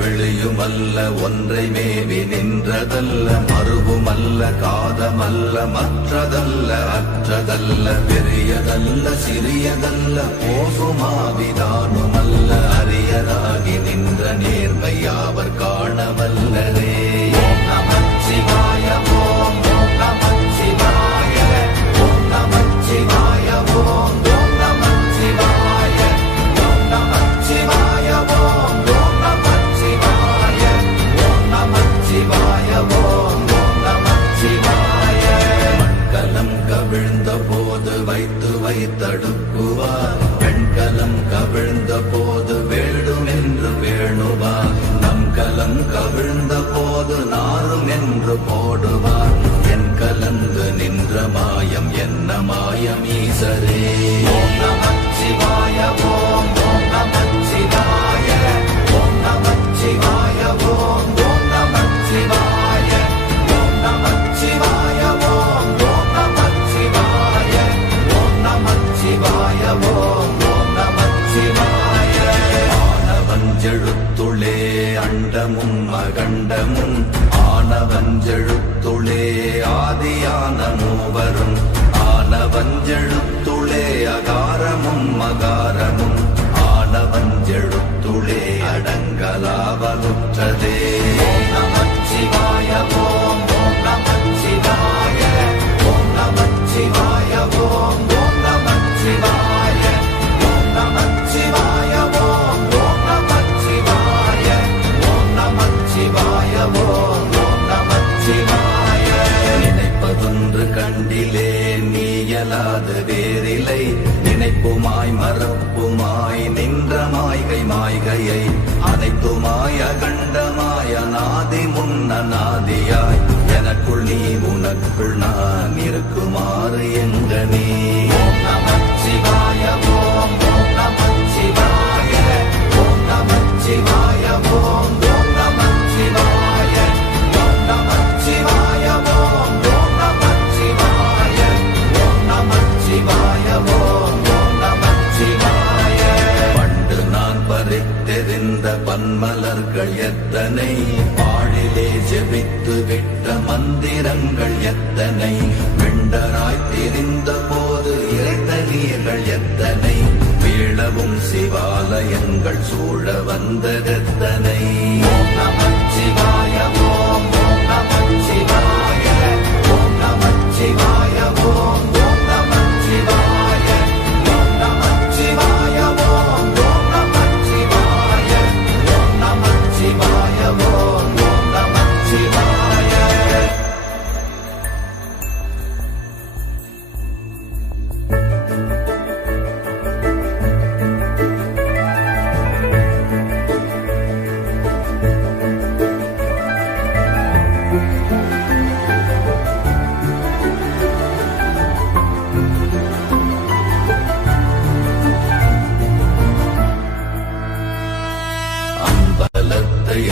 வெளியுமல்ல ஒன்றை மேவி நின்றதல்ல மறுவுமல்ல காதமல்ல மற்றதல்ல அற்றதல்ல பெரியதல்ல சிறியதல்ல போகுமாவிதானுமல்ல அரியராகி நின்ற நேர்மை யாவர் காணவல்லரே. ஓம் நமச்சிவாய ஓம் நமச்சிவாய ஓம் நமச்சிவாய ஓம் நமச்சிவாய ஓம் நமச்சிவாய ஓம் நமச்சிவாய ஓம் நமச்சிவாய ஓம் நமச்சிவாய. மண்கலம் கவிழ்ந்த போது வைத்து வைத்தடுக்குவார், பெண்கலம் கவிழ்ந்த போது வேடும் என்று வேணுவார், நம் கலம் கவிழ்ந்த போது நாரும் என்று போடுவார். என் கலந்து நின்ற மாயம் என்ன மாயம் ஈசரே. ஓம் நமச்சிவாய ஓம் நமச்சிவாய ஓம் நமச்சிவாய ஓம் நமச்சிவாய ஓம் நமச்சிவாய ஓம் நமச்சிவாய ஓம் நமச்சிவாய ஓம் நமச்சிவாய. ஆனவஞ்செழுத்துளே அண்டமும் அகண்டமும் ஆனவஞ்செழுத்துளே ஆதியான மூவரும் ஆனவஞ்செழுத்துளே அகாரமும் மகாரமும் ஆனவஞ்செழுத்துளே அடங்கலாவலுற்றதே. ஓம் நமச்சிவாய ஓம் நமச்சிவாய ஓம் நமச்சிவாய ஓம் நமச்சிவாய ஓம் நமச்சிவாய ஓம் நமச்சிவாய ஓம் நமச்சிவாய ஓம் நமச்சிவாய. நினைப்பதொன்று கண்டிலே நீயலாது வேறிலை, நினைப்புமாய் மறப்புமாய் நின்ற மாய்கை மாய்கையை அனைத்துமாய் அகண்டமாய் அநாதி முன்னநாதியாய் எனக்குள் நீ உனக்குள் நான் இருக்குமாறு எங்கனே. ஓம் நமச்சிவாய ஓம் நமச்சிவாய ஓம் நமச்சிவாய ஓம் நமச்சிவாய ஓம் நமச்சிவாய ஓம் நமச்சிவாய ஓம் நமச்சிவாய ஓம் நமச்சிவாய. பண்டு நான் பறித்தெறிந்த பன்மலர்கள் எத்தனை, பாழிலே ஜெபித்து விட்ட மந்திரங்கள் எத்தனை, வெண்டராய் தெரிந்த போது இறைத்த நீர்கள் எத்தனை, வீழவும் சிவாலயங்கள் சூழ வந்ததெத்தனை. ஓம் நமச்சிவாய ஓம் நமச்சிவாய ஓம் நமச்சிவாய ஓம் நமச்சிவாய ஓம் நமச்சிவாய ஓம் நமச்சிவாய ஓம் நமச்சிவாய ஓம் நமச்சிவாய.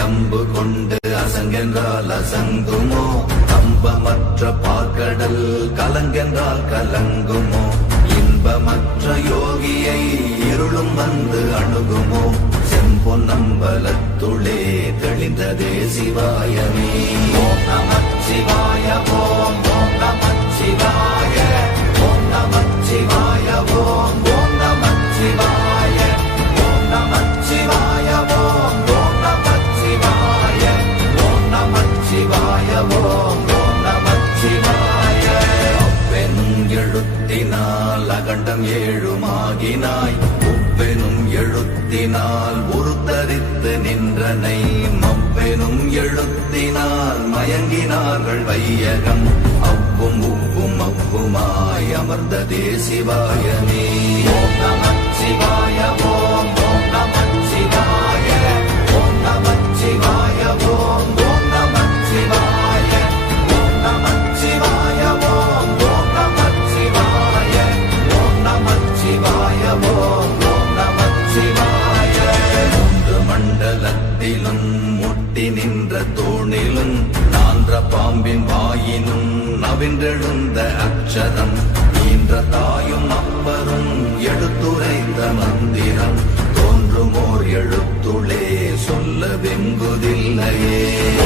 அம்பு கொண்டு அசங்கென்றால் அசங்குமோ, கம்பமற்ற பாக்கடல் கலங்கென்றால் கலங்குமோ, இன்பமற்ற யோகியை இருளும் வந்து அணுகுமோ, செம்பொன்னம்பலத்துளே தெளிந்ததே சிவாயமே. ஓம் நமச்சிவாய ஓம் நமச்சிவாய ஓம் நமச்சிவாய ஓம் நமச்சிவாய ஓம் நமச்சிவாய ஓம் நமச்சிவாய ஓம் நமச்சிவாய ஓம் நமச்சிவாய. அவ்வெனும் எழுத்தினால் அகண்டம் ஏழுமாகினாய், உவ்வெனும் எழுத்தினால் உருத்தரித்து நின்றனை, மவ்வெனும் எழுத்தினால் மயங்கினார்கள் வையகம், அவ்வும் உவ்வும் அவ்வுமாய் அமர்ந்ததே சிவாயமே. ஓம் நமச்சிவாய ஓம் நமச்சிவாய ஓம் நமச்சிவாய ஓம் நமச்சிவாய ஓம் நமச்சிவாய ஓம் நமச்சிவாய ஓம் நமச்சிவாய ஓம் நமச்சிவாய. மூன்று மண்டலத்திலும் முட்டி நின்ற தூணிலும் நான்ற பாம்பின் வாயினும் நவின்றெழுந்த அக்ஷரம், ஈன்ற தாயும் அப்பரும் எடுத்துரைத்த மந்திரம், தோன்றுமோர் எழுத்துளே சொல்லவே இல்லையே.